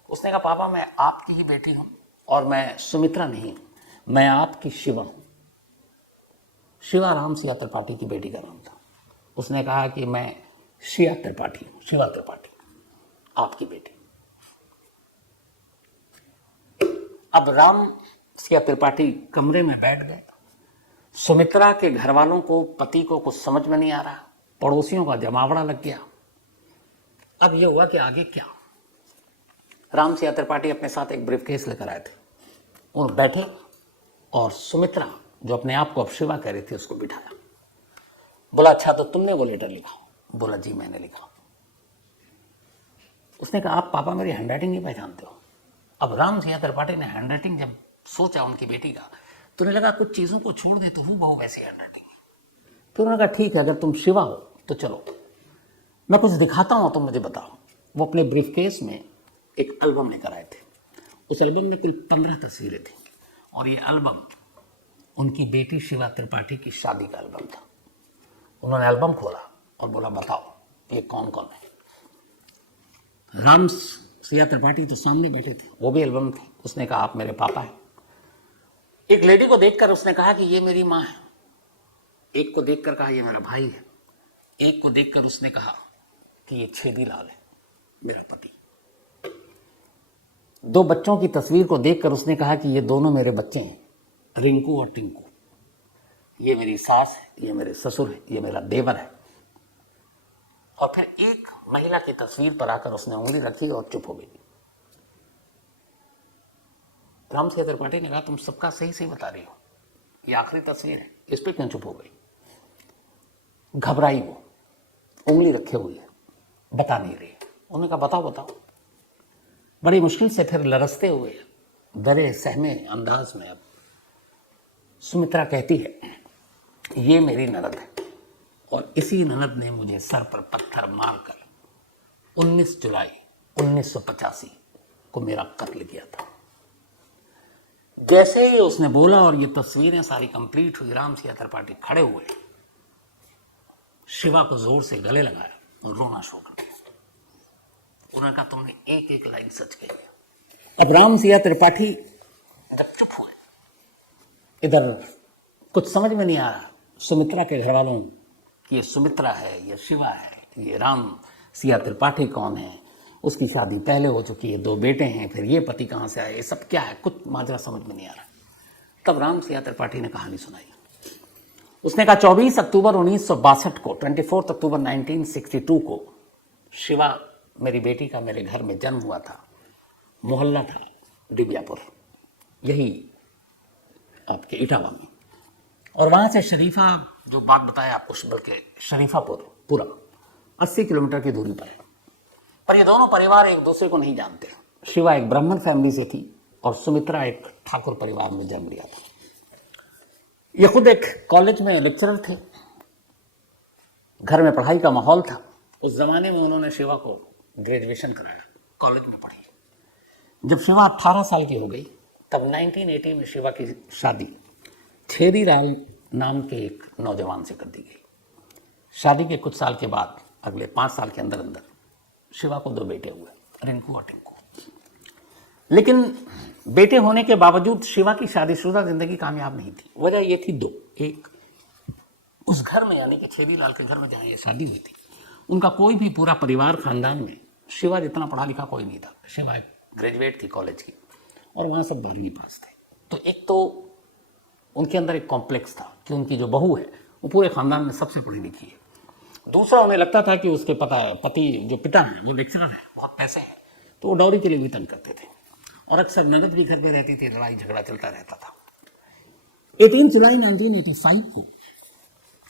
उसने कहा पापा मैं आपकी ही बेटी हूं, और मैं सुमित्रा नहीं, मैं आपकी शिवा हूं। शिवा राम सिया त्रिपाठी की बेटी का नाम था। उसने कहा कि मैं शिया त्रिपाठी हूं, शिवा त्रिपाठी आपकी बेटी। अब राम सिया त्रिपाठी कमरे में बैठ गए। सुमित्रा के घर वालों को, पति को कुछ समझ में नहीं आ रहा, पड़ोसियों का जमावड़ा लग गया। अब यह हुआ कि आगे क्या। राम सिया त्रिपाठी अपने साथ एक ब्रीफकेस लेकर आए थे, और बैठे और सुमित्रा जो अपने आप को अब शिवा कह रही थी उसको बिठाया। बोला अच्छा तो तुमने वो लेटर लिखा? बोला जी मैंने लिखा। उसने कहा आप पापा मेरी हैंडराइटिंग नहीं पहचानते हो? अब राम सिया त्रिपाठी ने हैंडराइटिंग जब सोचा उनकी बेटी का, तो उन्हें लगा कुछ चीजों को छोड़ दे तो हूबहू वैसी हैंडराइटिंग। फिर उन्होंने कहा ठीक है, अगर तुम शिवा हो तो चलो मैं कुछ दिखाता हूं, तुम मुझे बताओ। वो अपने ब्रीफकेस में एक एल्बम लेकर आए थे। उस एल्बम में कुल 15 तस्वीरें थी, और ये एल्बम उनकी बेटी शिवा त्रिपाठी की शादी का एल्बम था। उन्होंने एल्बम खोला और बोला बताओ ये कौन कौन है। राम सिया त्रिपाठी तो सामने बैठे थे, वो भी एल्बम थी। उसने कहा आप मेरे पापा हैं। एक लेडी को देखकर उसने कहा कि ये मेरी माँ है। एक को देखकर कहा ये मेरा भाई है। एक को देखकर उसने कहा कि ये छेदी लाल है, मेरा पति। 2 बच्चों की तस्वीर को देखकर उसने कहा कि ये दोनों मेरे बच्चे हैं, रिंकू और टिंकू। ये मेरी सास है, ये मेरे ससुर है, ये मेरा देवर है। और फिर एक महिला की तस्वीर पर आकर उसने उंगली रखी और चुप हो गई। राम सिया त्रिपाठी ने कहा तुम सबका सही सही बता रही हो, ये आखिरी तस्वीर है, इस पर क्यों चुप हो गई? घबराई वो, उंगली रखे हुई है, बता नहीं रही। उन्होंने कहा बताओ बताओ। बड़ी मुश्किल से फिर लरसते हुए डरे सहमे अंदाज में अब सुमित्रा कहती है ये मेरी ननद है, और इसी ननद ने मुझे सर पर पत्थर मारकर 19 जुलाई 1985 को मेरा कत्ल किया था। जैसे ही उसने बोला और ये तस्वीरें सारी कंप्लीट हुई, राम सिया त्रिपाठी खड़े हुए, शिवा को जोर से गले लगाया और रोना शुरू कर दिया। उन्होंने कहा तुमने एक एक लाइन सच कही है। अब राम सिया त्रिपाठी जब चुप हुए, इधर कुछ समझ में नहीं आ रहा सुमित्रा के घर वालों कि ये सुमित्रा है, ये शिवा है, ये राम सिया त्रिपाठी कौन है, उसकी शादी पहले हो चुकी है, 2 बेटे हैं, फिर ये पति कहाँ से आए, ये सब क्या है, कुछ माजरा समझ में नहीं आ रहा। तब राम सिया त्रिपाठी ने कहानी सुनाई। उसने कहा 24 अक्टूबर 1962 को, 24 अक्टूबर 1962 को शिवा मेरी बेटी का मेरे घर में जन्म हुआ था। मोहल्ला था डिबियापुर। यही आपके इटावा में। और वहाँ से शरीफा, जो बात बताया आपको, बल्कि शरीफापुर पूरा 80 किलोमीटर की दूरी पर है। पर ये दोनों परिवार एक दूसरे को नहीं जानते। शिवा एक ब्राह्मण फैमिली से थी और सुमित्रा एक ठाकुर परिवार में जन्म लिया था। ये खुद एक कॉलेज में लेक्चरर थे, घर में पढ़ाई का माहौल था। उस जमाने में उन्होंने शिवा को ग्रेजुएशन कराया, कॉलेज में पढ़ी। जब शिवा 18 साल की हो गई तब 1980 में शिवा की शादी छेदी लाल नाम के एक नौजवान से कर दी गई। शादी के कुछ साल के बाद, अगले 5 साल के अंदर अंदर शिवा को 2 बेटे हुए, रिंकू और टिंकू। लेकिन बेटे होने के बावजूद शिवा की शादीशुदा जिंदगी कामयाब नहीं थी। वजह ये थी 2। एक, उस घर में यानी कि छेदी लाल के घर में जहाँ ये शादी हुई थी, उनका कोई भी पूरा परिवार खानदान में शिवा जितना पढ़ा लिखा कोई नहीं था। शिवा ग्रेजुएट थी कॉलेज की और वहाँ सब 12वीं पास थे। तो एक तो उनके अंदर एक कॉम्प्लेक्स था कि उनकी जो बहू है वो पूरे खानदान में सबसे पढ़ी लिखी है। दूसरा, उन्हें लगता था कि उसके पति जो पिता हैं वो लेक्चरर है, बहुत पैसे हैं, तो वो डॉरी के लिए भी तंग करते थे और अक्सर ननद भी घर पे रहती थी, लड़ाई झगड़ा चलता रहता था। 18 जुलाई 1985 को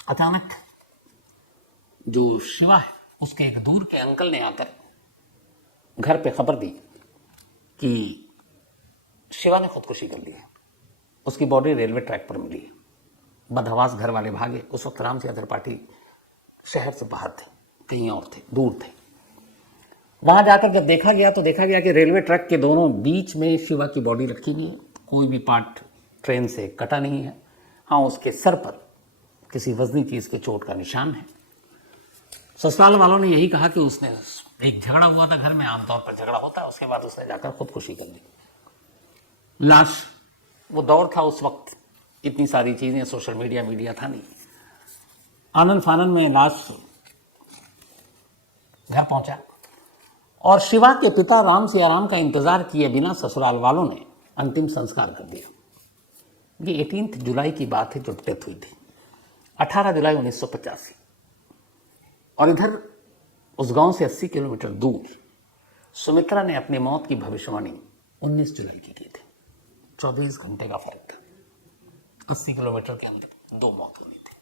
अचानक जो शिवा है उसके एक दूर के अंकल ने आकर घर पे खबर दी कि शिवा ने खुदकुशी कर ली है। उसकी बॉडी रेलवे ट्रैक पर मिली। बदहवास घर वाले भागे। उस वक्त राम सिंह त्रिपाठी शहर से बाहर थे, कहीं और थे, दूर थे। वहां जाकर जब देखा गया तो देखा गया कि रेलवे ट्रैक के दोनों बीच में शिवा की बॉडी रखी हुई है। कोई भी पार्ट ट्रेन से कटा नहीं है। हाँ, उसके सर पर किसी वजनी चीज के चोट का निशान है। ससुराल वालों ने यही कहा कि उसने एक झगड़ा हुआ था घर में, आमतौर पर झगड़ा होता है, उसके बाद उसने जाकर खुदकुशी कर ली। लाश, वो दौर था उस वक्त, इतनी सारी चीजें, सोशल मीडिया था नहीं। आनंद फानन में लाश घर पहुंचा और शिवा के पिता राम सियाराम का इंतजार किए बिना ससुराल वालों ने अंतिम संस्कार कर दिया। ये 18 जुलाई की बात है जो डेथ हुई थी, 18 जुलाई 1985। और इधर उस गांव से 80 किलोमीटर दूर सुमित्रा ने अपनी मौत की भविष्यवाणी 19 जुलाई की थी। 24 घंटे का फर्क था। 80 किलोमीटर के अंदर 2 मौत होनी थी।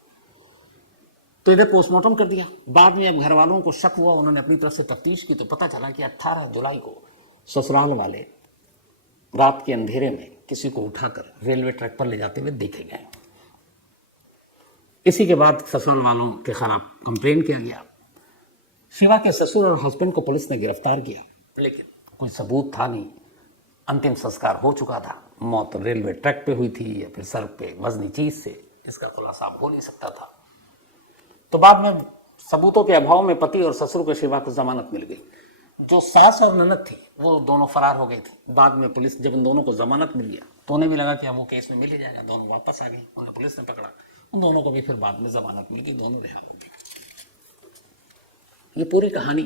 तो इधर पोस्टमार्टम कर दिया। बाद में अब घर वालों को शक हुआ, उन्होंने अपनी तरफ से तफ्तीश की तो पता चला कि 18 जुलाई को ससुराल वाले रात के अंधेरे में किसी को उठाकर रेलवे ट्रैक पर ले जाते हुए देखे गए। इसी के बाद ससुराल वालों के खिलाफ कंप्लेन किया गया। शिवा के ससुर और हस्बैंड को पुलिस ने गिरफ्तार किया, लेकिन कोई सबूत था नहीं। अंतिम संस्कार हो चुका था। मौत रेलवे ट्रैक पे हुई थी या फिर सर पे वजनी चीज से, इसका खुलासा हो नहीं सकता था। तो बाद में सबूतों के अभाव में पति और ससुर को शिवा को जमानत मिल गई। जो सास और ननद थी वो दोनों फरार हो गई थी। बाद में पुलिस जब उन दोनों को जमानत मिल गया तो उन्हें भी लगा कि अब वो केस में मिल ही जाएगा। दोनों वापस आ गई, उन्हें पुलिस ने पकड़ा। उन दोनों को भी फिर बाद में जमानत मिल गई, दोनों रिहा हो गए। ये पूरी कहानी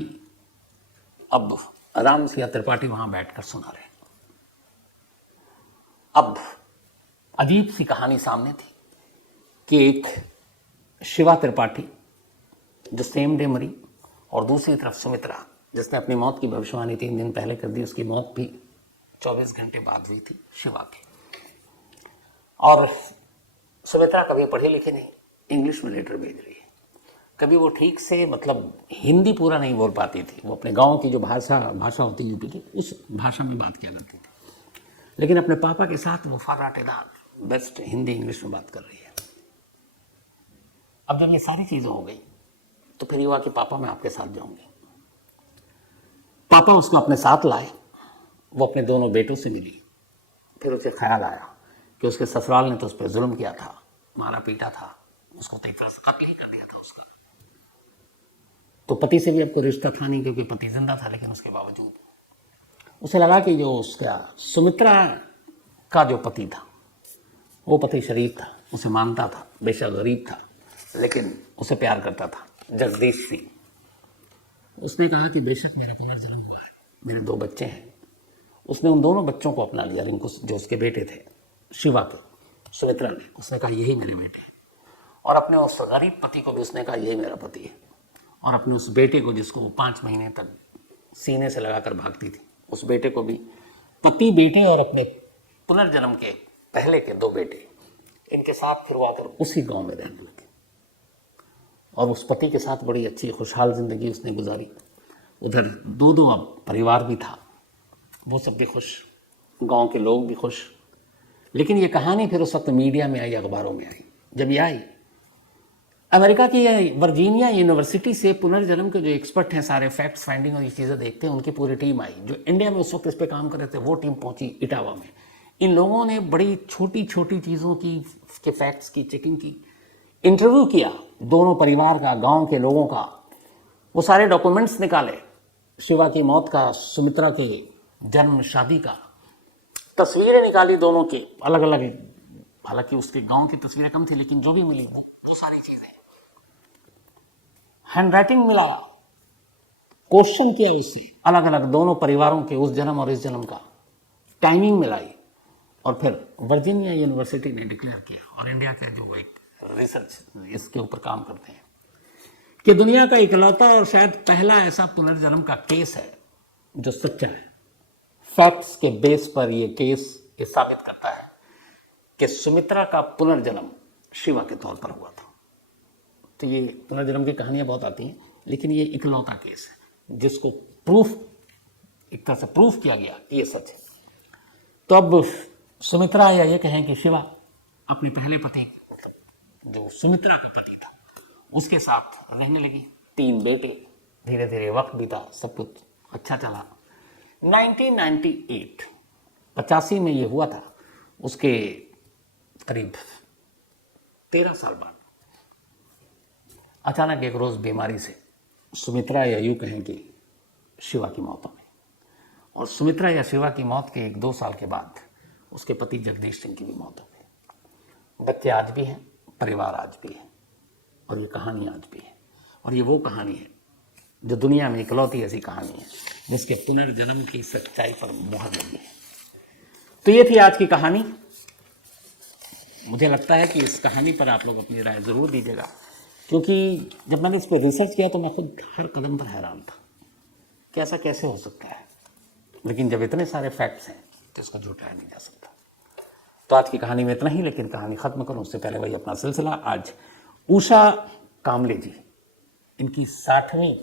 अब राम सिंह त्रिपाठी वहां बैठकर सुना रहे। अब अजीब सी कहानी सामने थी कि एक शिवा त्रिपाठी जो सेम डे मरी और दूसरी तरफ सुमित्रा जिसने अपनी मौत की भविष्यवाणी 3 दिन पहले कर दी, उसकी मौत भी 24 घंटे बाद हुई थी शिवा की। और सुमित्रा कभी पढ़े लिखे नहीं, इंग्लिश में लेटर भेज रही है। कभी वो ठीक से मतलब हिंदी पूरा नहीं बोल पाती थी। वो अपने गांव की जो भाषा होती यूपी की, उस भाषा में बात किया करती थी। लेकिन अपने पापा के साथ वो फर्राटेदार बेस्ट हिंदी इंग्लिश में बात कर रही है। अब जब ये सारी चीजें हो गई तो फिर हुआ कि पापा मैं आपके साथ जाऊंगी। पापा उसको अपने साथ लाए। वो अपने दोनों बेटों से मिली। फिर उसे ख्याल आया कि उसके ससुराल ने तो उस पर जुल्म किया था, मारा पीटा था, उसको तो एक तरह से कत्ल ही कर दिया था उसका। तो पति से भी आपको रिश्ता था नहीं क्योंकि पति जिंदा था, लेकिन उसके बावजूद उसे लगा कि जो उसका सुमित्रा का जो पति था वो पति शरीफ था, उसे मानता था, बेशक गरीब था लेकिन उसे प्यार करता था, जगदीश सिंह। उसने कहा कि बेशक मेरा पुनर्जन्म हुआ है, मेरे 2 बच्चे हैं। उसने उन दोनों बच्चों को अपना लिया, जिनको जो उसके बेटे थे शिवा के, सुमित्रा ने। उसने कहा यही मेरे बेटे हैं। और अपने उस गरीब पति को भी उसने कहा यही मेरा पति है। और अपने उस बेटे को जिसको वो 5 महीने तक सीने से लगाकर भागती थी, उस बेटे को भी पति, बेटे और अपने पुनर्जन्म के पहले के 2 बेटे इनके साथ फिर वो आकर उसी गांव में रहने लगे और उस पति के साथ बड़ी अच्छी खुशहाल जिंदगी उसने गुजारी। उधर 2 अब परिवार भी था, वो सब भी खुश, गांव के लोग भी खुश। लेकिन ये कहानी फिर उस वक्त मीडिया में आई, अखबारों में आई। जब ये आई, अमेरिका की वर्जीनिया यूनिवर्सिटी से पुनर्जन्म के जो एक्सपर्ट हैं, सारे फैक्ट्स फाइंडिंग और ये चीज़ें देखते हैं, उनकी पूरी टीम आई। जो इंडिया में उस वक्त इस पर काम कर रहे थे वो टीम पहुंची इटावा में। इन लोगों ने बड़ी छोटी छोटी चीज़ों की के फैक्ट्स की चेकिंग की, इंटरव्यू किया दोनों परिवार का, गांव के लोगों का। वो सारे डॉक्यूमेंट्स निकाले, शिवा की मौत का, सुमित्रा के जन्म, शादी का, तस्वीरें निकाली दोनों की अलग अलग। हालांकि उसके गांव की तस्वीरें कम थी, लेकिन जो भी मिली वो सारी चीजें। हैंडराइटिंग मिला, क्वेश्चन किया उससे अलग अलग दोनों परिवारों के, उस जन्म और इस जन्म का, टाइमिंग मिलाई। और फिर वर्जीनिया यूनिवर्सिटी ने डिक्लेयर किया, और इंडिया के जो एक रिसर्च इसके ऊपर काम करते हैं, कि दुनिया का इकलौता और शायद पहला ऐसा पुनर्जन्म का केस है जो सच्चा है। फैक्ट्स के बेस पर यह केस ये साबित करता है कि सुमित्रा का पुनर्जन्म शिवा के तौर पर हुआ था। तो ये पुनर्जन्म की कहानियां बहुत आती हैं, लेकिन ये इकलौता केस है जिसको प्रूफ, एक तरह से प्रूफ किया गया कि ये सच है। तो अब सुमित्रा या ये कहें कि शिवा अपने पहले पति, जो सुमित्रा का पति था, उसके साथ रहने लगी। 3 बेटे, धीरे धीरे वक्त बीता, सब कुछ अच्छा चला। 1998 85 में ये हुआ था। उसके करीब 13 साल बाद अचानक एक रोज बीमारी से सुमित्रा या यूं कहें कि शिवा की मौत हो गई। और सुमित्रा या शिवा की मौत के 1-2 साल के बाद उसके पति जगदीश सिंह की भी मौत हो गई। बच्चे आज भी हैं, परिवार आज भी है, और ये कहानी आज भी है। और ये वो कहानी है जो दुनिया में इकलौती ऐसी कहानी है जिसके पुनर्जन्म की सच्चाई पर मुहर लगी है। तो ये थी आज की कहानी। मुझे लगता है कि इस कहानी पर आप लोग अपनी राय जरूर दीजिएगा, क्योंकि जब मैंने इस पर रिसर्च किया तो मैं खुद हर कदम पर हैरान था कि ऐसा कैसे हो सकता है। लेकिन जब इतने सारे फैक्ट्स हैं तो इसको झुठाया नहीं जा सकता। तो आज की कहानी में इतना ही, लेकिन कहानी खत्म करूं उससे पहले वही अपना सिलसिला। आज उषा कामले जी, इनकी 60वीं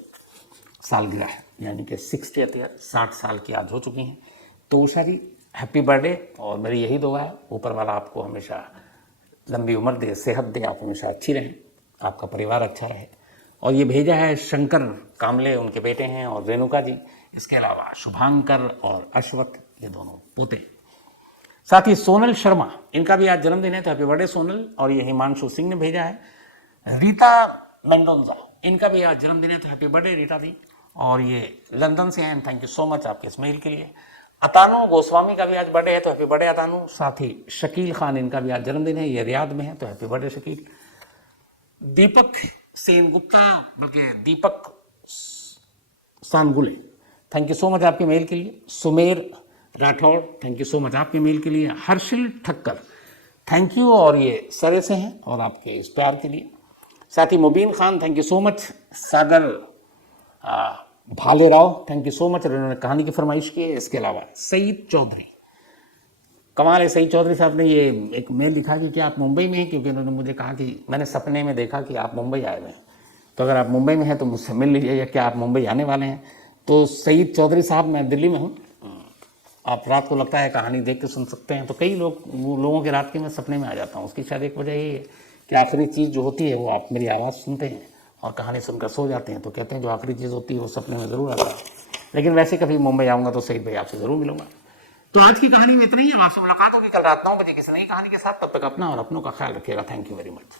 सालगिरह है, यानी कि 60th ईयर, 60 साल की आज हो चुकी हैं। तो उषा जी, हैप्पी बर्थडे। और मेरी यही दुआ है, ऊपर वाला आपको हमेशा लंबी उम्र दे, सेहत दे, आप हमेशा अच्छी रहें, आपका परिवार अच्छा रहे। और ये भेजा है शंकर कामले, उनके बेटे हैं, और रेणुका जी। इसके अलावा शुभांकर और अश्वत, ये दोनों पोते। साथ ही सोनल शर्मा, इनका भी आज जन्मदिन है, तो हैप्पी बर्थडे सोनल। और ये हिमांशु सिंह ने भेजा है। रीता मेंडोंजा, इनका भी आज जन्मदिन है, तो हैप्पी बर्थडे रीता दी। और ये लंदन से हैं, थैंक यू सो मच आपके इस मेल के लिए। अतानु गोस्वामी का भी आज बर्थडे है, तो हैप्पी बर्थडे अतानु। साथ ही शकील खान, इनका भी आज जन्मदिन है, ये रियाद में है, तो हैप्पी बर्थडे शकील। दीपक सेन गुप्ता, बल्कि दीपक सानगुले, थैंक यू सो मच आपके मेल के लिए। Sumer Rathore, thank you so much आपके मेल के लिए। हर्षिल ठक्कर, थैंक यू, और ये सरे से हैं, और आपके इस प्यार के लिए। साथ ही Mubeen Khan, thank you so much. Sagar Bhale Rao, thank you so much, उन्होंने कहानी की फरमाइश की है। इसके अलावा सईद चौधरी, कमाल है, सईद चौधरी साहब ने ये एक मेल लिखा कि क्या आप मुंबई में हैं, क्योंकि उन्होंने मुझे कहा कि मैंने सपने में देखा कि आप मुंबई आए हुए हैं, तो अगर आप मुंबई में हैं तो मुझसे मिल लीजिए, या क्या आप मुंबई आने वाले हैं। तो सईद चौधरी साहब, मैं दिल्ली में हूँ, आप रात को लगता है कहानी देख के सुन सकते हैं। तो कई लोगों के रात के मैं सपने में आ जाता हूँ। उसकी शायद एक वजह ये है कि आखिरी चीज़ जो होती है वो आप मेरी आवाज़ सुनते हैं और कहानी सुनकर सो जाते हैं। तो कहते हैं जो आखिरी चीज़ होती है वो सपने में ज़रूर आता है। लेकिन वैसे कभी मुंबई आऊँगा तो सईद भाई आपसे ज़रूर मिलूंगा। तो आज की कहानी में इतना ही है। आपसे मुलाकात होगी कल रात 9 बजे किसी नई कहानी के साथ। तब तक अपना और अपनों का ख्याल रखिएगा। Thank you very much.